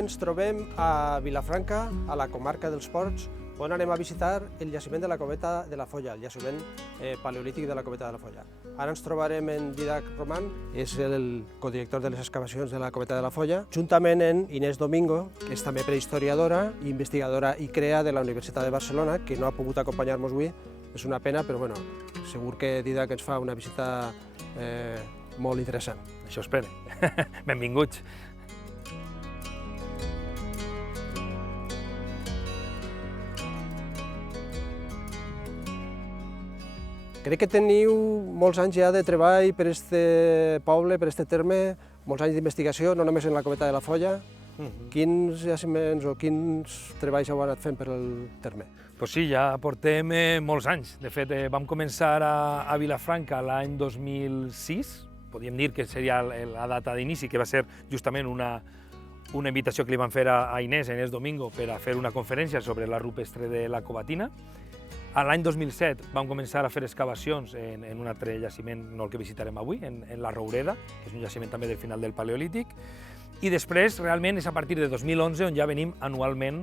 ens trobem a Vilafranca, a la comarca dels Ports, on anem a visitar el jaciment de la Coveta de la Folla, el jaciment paleolític de la Coveta de la Folla. Ara ens trobarem en Dídac Roman, és el codirector de les excavacions de la Coveta de la Folla, juntament amb Inés Domingo, que és també prehistoriadora i investigadora i crea de la Universitat de Barcelona, que no ha pogut acompanyar-nos avui. És una pena, però bueno, segur que Dídac ens fa una visita molt interessant. Això espero. Benvinguts. Crec que teniu molts anys ja de treball per aquest poble, per aquest terme, molts anys d'investigació, no només en la Coveta de la Folla. Quins jaciments o quins treballs heu anat fent per el terme? Pues sí, ja portem molts anys. De fet, vam començar a Vilafranca l'any 2006, podríem dir que seria la data d'inici, que va ser justament una invitació que li van fer a Inés Domingo, per a fer una conferència sobre la rupestre de la Covatina. L'any 2007 vam començar a fer excavacions en un altre jaciment, no el que visitarem avui, en la Roureda, que és un jaciment també del final del Paleolític, i després realment és a partir de 2011 on ja venim anualment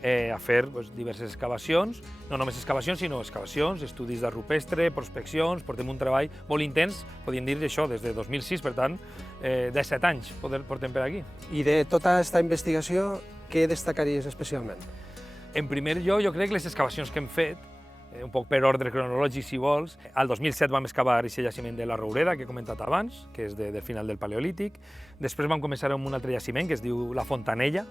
a fer diverses excavacions, no només excavacions, sinó excavacions, estudis de rupestre, prospeccions, portem un treball molt intens, podríem dir això, des de 2006, per tant, 17 anys portem per aquí. I de tota aquesta investigació, què destacaries especialment? En primer lloc, jo crec que les excavacions que hem fet, un poc per ordre cronològic, si vols. Al 2007 vam excavar aquest jaciment de la Roureda, que he comentat abans, que és del final del Paleolític. Després vam començar amb un altre jaciment, que es diu la Fontanella,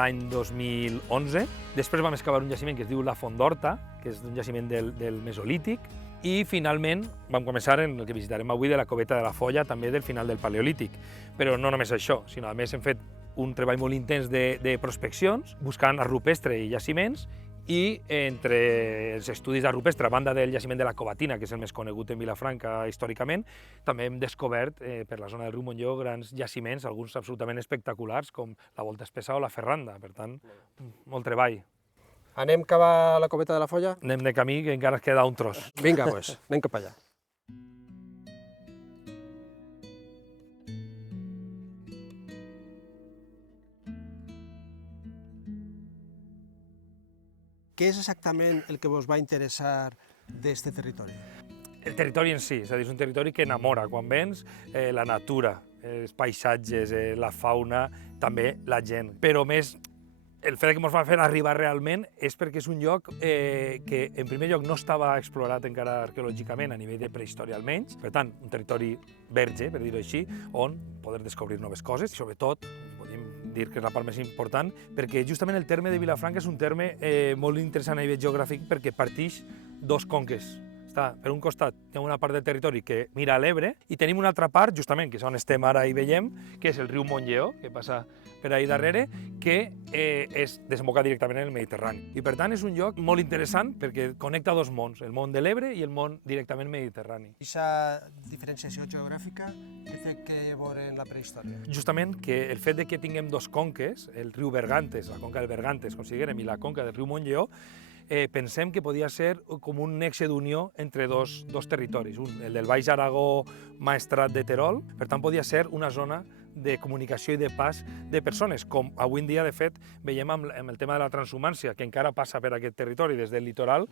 l'any 2011. Després vam excavar un jaciment que es diu la Font d'Horta, que és un jaciment del Mesolític. I finalment vam començar en el que visitarem avui de la Coveta de la Folla, també del final del Paleolític. Però no només això, sinó a més hem fet un treball molt intens de prospeccions, buscant a rupestre i jaciments, i entre els estudis de rupestre, a banda del jaciment de la Covatina, que és el més conegut en Vilafranca històricament, també hem descobert per la zona del riu Montllor grans jaciments, alguns absolutament espectaculars, com la Volta Espessa o la Ferranda. Per tant, molt treball. Anem cap a la Coveta de la Folla? Anem de camí, que encara es queda un tros. Vinga, doncs, anem cap allà. Què és exactament el que vos va interessar d'aquest territori? El territori en si, és a dir, és un territori que enamora quan vens, la natura, els paisatges, la fauna, també la gent. Però més, el fet que ens va fer arribar realment és perquè és un lloc que, en primer lloc, no estava explorat encara arqueològicament, a nivell de prehistòria almenys. Per tant, un territori verge, per dir-ho així, on poder descobrir noves coses, i sobretot, podríem dir que és la part més important, perquè justament el terme de Vilafranca és un terme molt interessant a nivell geogràfic perquè partix dos conques. Per un costat hi ha una part del territori que mira a l'Ebre i tenim una altra part, justament, que és on estem ara i veiem, que és el riu Montllor, que passa per ahí darrere, que desemboca directament en el Mediterrani. I per tant és un lloc molt interessant perquè connecta dos mons, el món de l'Ebre i el món directament mediterrani. Aquesta diferenciació geogràfica què té que veure en la prehistòria? Justament que el fet de que tinguem dos conques, el riu Bergantes, la conca del Bergantes, considerem, i la conca del riu Montllor, pensem que podia ser com un nexe d'unió entre dos territoris, el del Baix Aragó Maestrat de Terol, per tant podia ser una zona de comunicació i de pas de persones, com avui en dia, de fet, veiem amb el tema de la transhumància, que encara passa per aquest territori des del litoral,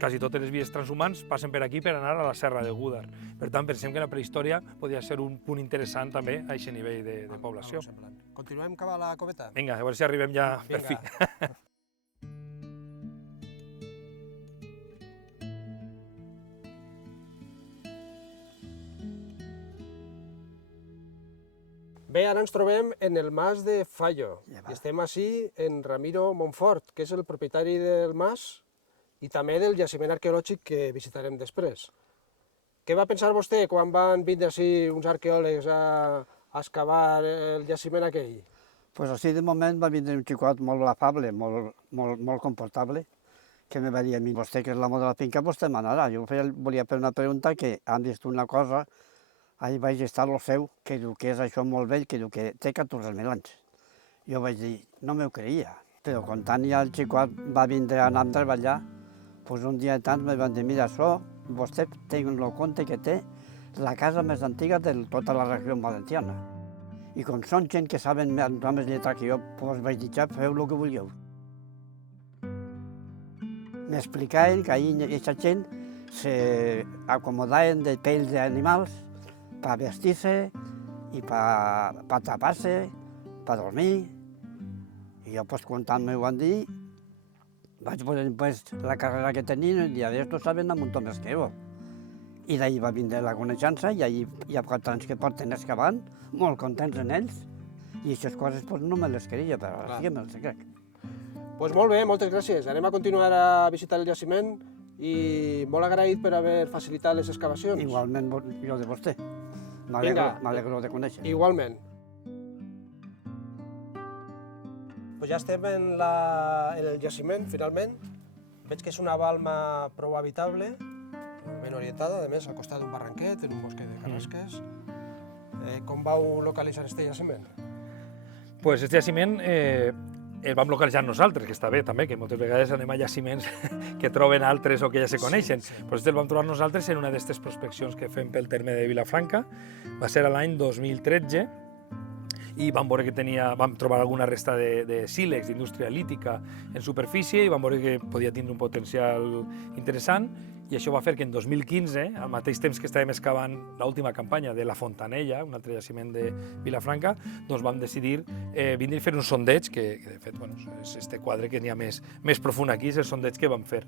quasi totes les vies transhumants passen per aquí per anar a la Serra de Gúdar. Per tant, pensem que la prehistòria podia ser un punt interessant també a aquest nivell de població. Continuem cap a la Coveta? Vinga, a veure si arribem ja per fi. Bé, ara ens trobem en el mas de Fallo. Estem ací en Ramiro Montfort, que és el propietari del mas i també del jaciment arqueològic que visitarem després. Què va pensar vostè quan van vindre ací uns arqueòlegs a excavar el jaciment aquell? Pues així de moment va vindre un xicot molt afable, molt comportable, que me va dir a mi, vostè que és l'amo de la finca, vostè manarà. Jo volia fer una pregunta que han vist una cosa. Ahí vaig estar lo seu, que diu que és això molt vell, que diu que té 14.000 anys. Jo vaig dir, no m'ho creia. Però quan tant ja el xicot va vindre a anar a treballar, doncs un dia tant me van dir, mira, això, vostè té en compte que té la casa més antiga de tota la regió valenciana. I com són gent que saben més lletra que jo, doncs vaig dir, feu el que vulgueu. M'explicaven que ahir aquesta gent s'acomodaven de pells d'animals per vestir-se i per tapar-se, per dormir. I jo, quan m'ho van dir, vaig veure la carrera que tenien i a veure, saben un muntó més que jo. I d'ahir va vindre la coneixença i ahir hi ha 4 anys que porten excavant, molt contents en ells. I aquestes coses no me les creia, però sí que me les crec. Doncs molt bé, moltes gràcies. Anem a continuar a visitar el jaciment i molt agraït per haver facilitat les excavacions. Igualment jo de vostè. Vinga. M'alegro de conèixer. Igualment. Pues ja estem en el jaciment, finalment. Veig que és una balma prou habitable, ben orientada, a més, al costat d'un barranquet, en un bosc de carrasques. Com vau localitzar este jaciment? Pues este jaciment el vam localitzar nosaltres, que està bé també, que moltes vegades anem a jaciments que troben altres o que ja se coneixen. Pues el vam trobar nosaltres en una d'aquestes prospeccions que fem pel terme de Vilafranca. Va ser l'any 2013 i vam veure que vam trobar alguna resta de sílex, d'indústria lítica en superfície, i vam veure que podia tindre un potencial interessant, i això va fer que en 2015, al mateix temps que estàvem excavant l'última campanya de la Fontanella, un altre jaciment de Vilafranca, doncs vam decidir vindre a fer un sondeig, que de fet és este quadre que n'hi ha més profund aquí, és el sondeig que vam fer.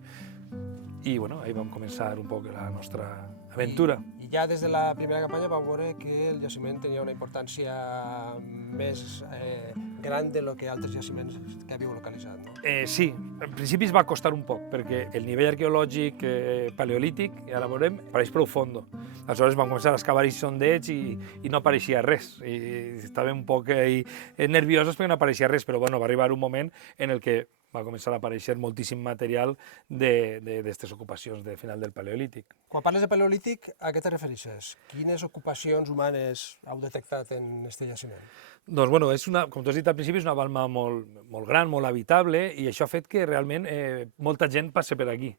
I ahí vam començar un poc la nostra aventura. I ja des de la primera campanya vau veure que el jaciment tenia una importància més gran de lo que altres jaciments que havíeu localitzat, no? Sí, en principi es va costar un poc, perquè el nivell arqueològic paleolític, ja la veurem, apareix prou fondo. Aleshores vam començar a excavar i sondeig i no apareixia res. I estàvem un poc nerviosos perquè no apareixia res, però va arribar un moment en el que va començar a aparèixer moltíssim material d'aquestes ocupacions de final del Paleolític. Quan parles de Paleolític, a què te refereixes? Quines ocupacions humanes heu detectat en aquest jaciment? Doncs, com tu has dit al principi, és una balma molt gran, molt habitable, i això ha fet que realment molta gent passi per aquí.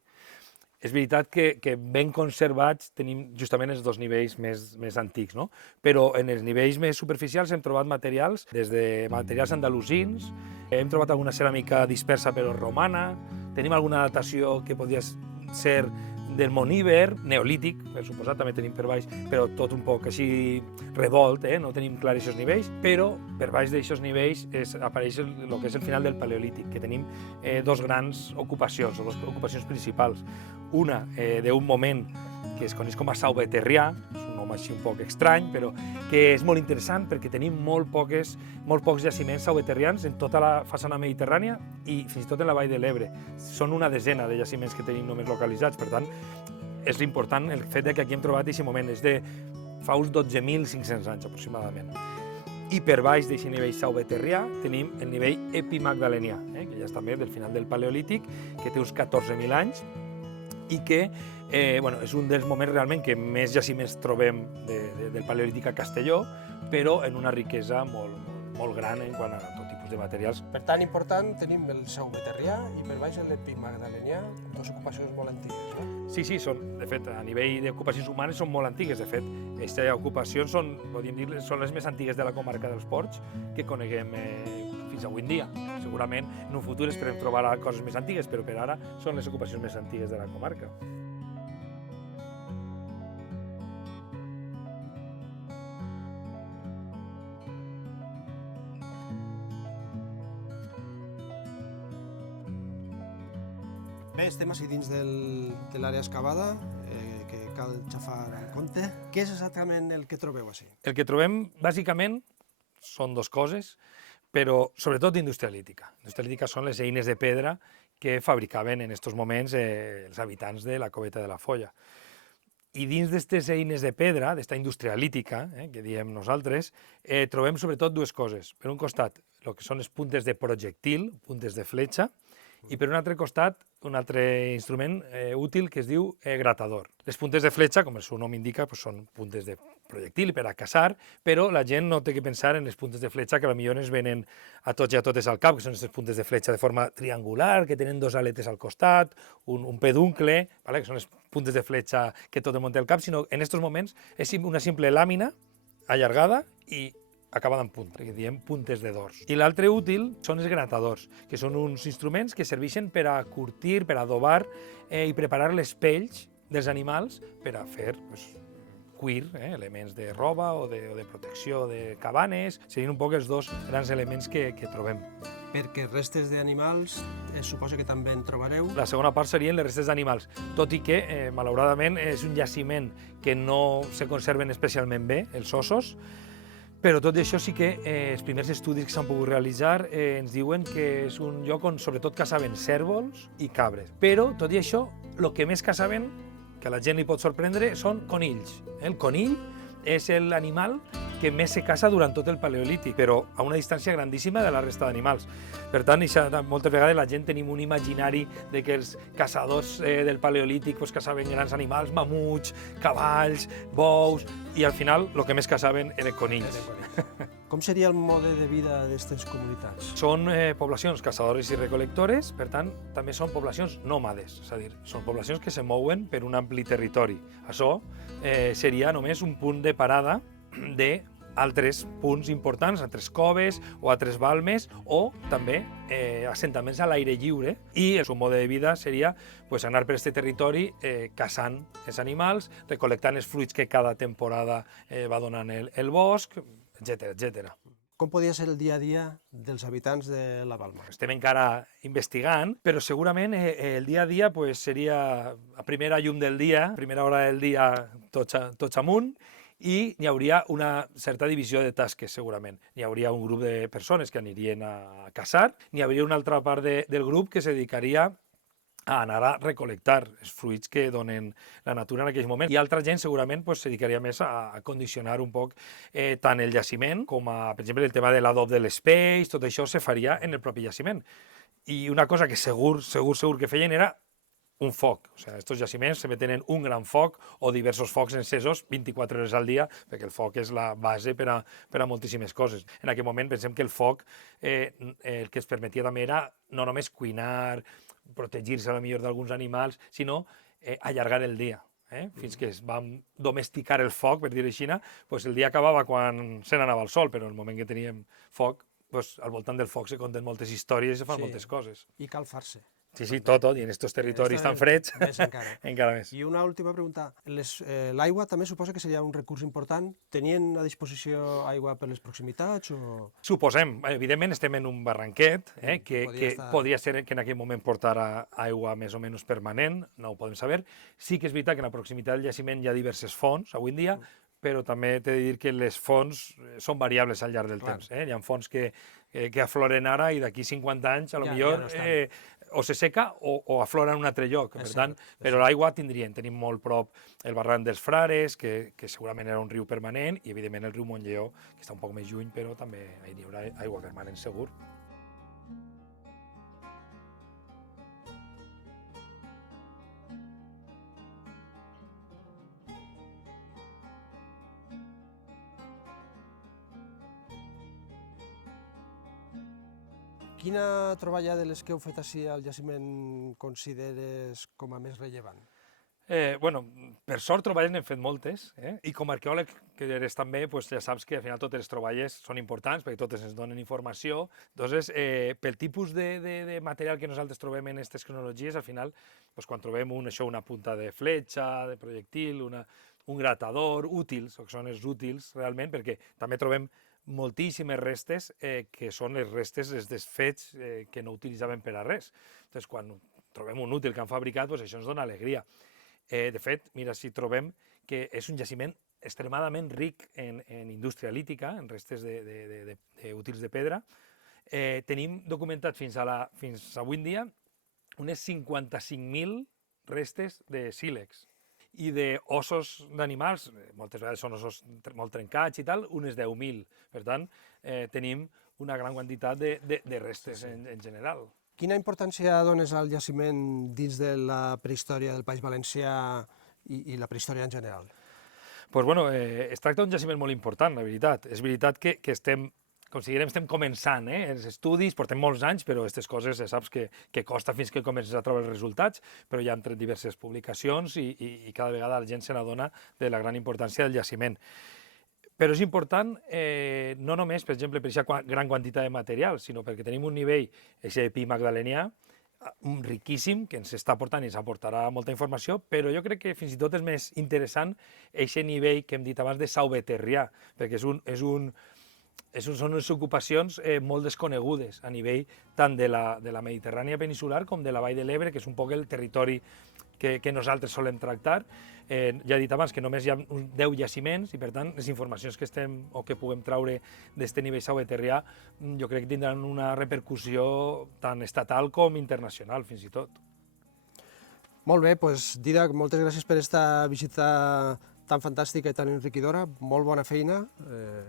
És veritat que ben conservats tenim justament els dos nivells més antics, no? Però en els nivells més superficials hem trobat materials, des de materials andalusins, hem trobat alguna ceràmica dispersa però romana, tenim alguna datació que podria ser del món Iber, neolític, per suposat, també tenim per baix, però tot un poc així revolt, no tenim clar aquests nivells, però per baix d'aquests nivells apareix el que és el final del Paleolític, que tenim dos grans ocupacions, o dues ocupacions principals. Una d'un moment que es coneix com a Sauveterrià, és un nom així un poc estrany, però que és molt interessant perquè tenim molt pocs jaciments sauveterrians en tota la façana mediterrània i fins i tot en la vall de l'Ebre. Són una desena de jaciments que tenim només localitzats, per tant, és important el fet que aquí hem trobat aquest moment, és de fa uns 12.500 anys aproximadament. I per baix d'aquest nivell sauveterrià tenim el nivell epimagdalenià, que ja és també del final del Paleolític, que té uns 14.000 anys, i que és un dels moments realment que més jaciments trobem del Paleolític a Castelló, però en una riquesa molt gran en quant a tot tipus de materials. Per tant, important, tenim el Sauveterrià i per baix l'Epimagdalenià, dues ocupacions molt antigues, no? Sí, de fet, a nivell d'ocupacions humanes són molt antigues. De fet, aquestes ocupacions són les més antigues de la comarca dels Ports que coneguem fins avui en dia. Segurament en un futur esperem trobar coses més antigues, però per ara són les ocupacions més antigues de la comarca. Bé, estem així dins de l'àrea excavada, que cal xafar en compte. Què és exactament el que trobeu així? El que trobem, bàsicament, són dues coses, però sobretot d'indústria lítica. Indústria lítica són les eines de pedra que fabricaven en aquests moments els habitants de la Coveta de la Folla. I dins d'aquestes eines de pedra, d'aquesta indústria lítica, que diem nosaltres, trobem sobretot dues coses. Per un costat, el que són les puntes de projectil, puntes de fletxa, i per un altre costat, un altre instrument útil que es diu gratador. Les puntes de fletxa, com el seu nom indica, són puntes de projectil per a caçar, però la gent no té que pensar en les puntes de fletxa que potser ens venen a tots i a totes al cap, que són aquestes puntes de fletxa de forma triangular, que tenen dos aletes al costat, un peduncle, que són les puntes de fletxa que tot el món té al cap, sinó en aquests moments és una simple làmina allargada i acabada en punta, que diem puntes de dors. I l'altre útil són els gratadors, que són uns instruments que serveixen per a curtir, per a adobar i preparar les pells dels animals per a fer cuir, elements de roba o de protecció de cabanes. Serien un poc els dos grans elements que trobem. Perquè restes d'animals, suposo que també en trobareu. La segona part serien les restes d'animals, tot i que, malauradament, és un jaciment que no se conserven especialment bé, els ossos, però tot i això sí que els primers estudis que s'han pogut realitzar ens diuen que és un lloc on sobretot caçaven cérvols i cabres. Però, tot i això, el que més caçaven, que a la gent li pot sorprendre, són conills. El conill és l'animal que més se caça durant tot el paleolític, però a una distància grandíssima de la resta d'animals. Per tant, moltes vegades la gent tenim un imaginari de que els caçadors del paleolític caçaven grans animals, mamuts, cavalls, bous, i al final el que més caçaven eren conills. Com seria el mode de vida d'aquestes comunitats? Són poblacions caçadores i recol·lectores, per tant, també són poblacions nòmades, és a dir, són poblacions que se mouen per un ampli territori. Això seria només un punt de parada d'altres punts importants, altres coves o altres balmes, o també assentaments a l'aire lliure, i el seu mode de vida seria anar per aquest territori caçant els animals, recol·lectant els fruits que cada temporada va donant el bosc, etc. Com podia ser el dia a dia dels habitants de la Balma? Estem encara investigant, però segurament el dia a dia seria a primera llum del dia, a primera hora del dia tots amunt, i hi hauria una certa divisió de tasques, segurament. Hi hauria un grup de persones que anirien a caçar, n'hi hauria una altra part del grup que se dedicaria a anar a recol·lectar els fruits que donen la natura en aquell moment. I altra gent segurament se dedicaria més a condicionar un poc tant el jaciment com, per exemple, el tema de l'adob de les pells, tot això se faria en el propi jaciment. I una cosa que segur que feien era un foc. O sigui, estos jaciments se meten en un gran foc o diversos focs encesos 24 hores al dia, perquè el foc és la base per a moltíssimes coses. En aquell moment pensem que el foc el que es permetia també era no només cuinar, protegir-se a lo millor d'alguns animals, sinó allargar el dia. Fins que es va domesticar el foc, per dir-ho així, el dia acabava quan se n'anava el sol, però en el moment que teníem foc, al voltant del foc se conten moltes històries i se fan moltes coses. I cal far-se. Sí, tot, i en aquests territoris tan freds, encara més. I una última pregunta. L'aigua també suposa que seria un recurs important. Tenien a disposició aigua per les proximitats? Suposem. Evidentment estem en un barranquet, que podria ser que en aquell moment portara aigua més o menys permanent, no ho podem saber. Sí que és veritat que en la proximitat del jaciment hi ha diverses fonts avui en dia, però també t'he de dir que les fonts són variables al llarg del temps. Hi ha fonts que afloren ara i d'aquí 50 anys potser o se seca o aflora en un altre lloc. Per tant, però l'aigua tenim molt prop el barranc dels Frares, que segurament era un riu permanent, i evidentment el riu Montlleu, que està un poc més lluny, però també hi haurà aigua permanent segur. Quina troballa de les que heu fet així al jaciment consideres com a més rellevant? Per sort troballes n'hem fet moltes, i com a arqueòleg que eres també, ja saps que al final totes les troballes són importants perquè totes ens donen informació. Llavors, pel tipus de material que nosaltres trobem en aquestes cronologies, al final, quan trobem una punta de fletxa, de projectil, un gratador, útils, o que són els útils realment, perquè també trobem moltíssimes restes que són les restes dels desfets que no utilitzaven per a res. Llavors, quan trobem un útil que han fabricat, això ens dona alegria. De fet, mira, si trobem que és un jaciment extremadament ric en indústria lítica, en restes d'útils de pedra. Tenim documentat fins avui en dia unes 55.000 restes de sílex i d'ossos d'animals, moltes vegades són ossos molt trencats i tal, unes 10.000. Per tant, tenim una gran quantitat de restes en general. Quina importància dones al jaciment dins de la prehistòria del País Valencià i la prehistòria en general? Es tracta d'un jaciment molt important, la veritat. És veritat que estem començant els estudis, portem molts anys, però aquestes coses saps que costa fins que comences a trobar els resultats, però hi ha diverses publicacions i cada vegada la gent se n'adona de la gran importància del jaciment. Però és important no només, per exemple, per aquesta gran quantitat de material, sinó perquè tenim un nivell, aquest pi magdalenià, riquíssim, que ens està aportant i ens aportarà molta informació, però jo crec que fins i tot és més interessant aquest nivell que hem dit abans de sauveterrià, perquè són unes ocupacions molt desconegudes a nivell tant de la Mediterrània peninsular com de la Vall de l'Ebre, que és un poc el territori que nosaltres solem tractar. Ja he dit abans que només hi ha uns 10 jaciments i, per tant, les informacions que estem o que puguem traure d'aquest nivell sauveterrià jo crec que tindran una repercussió tant estatal com internacional, fins i tot. Molt bé, doncs, Dídac, moltes gràcies per aquesta visita tan fantàstica i tan enriquidora. Molt bona feina,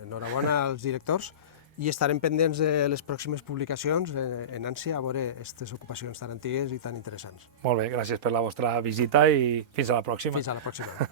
enhorabona als directors, i estarem pendents de les pròximes publicacions en ànsia a veure aquestes ocupacions tan antigues i tan interessants. Molt bé, gràcies per la vostra visita i fins a la pròxima. Fins a la pròxima.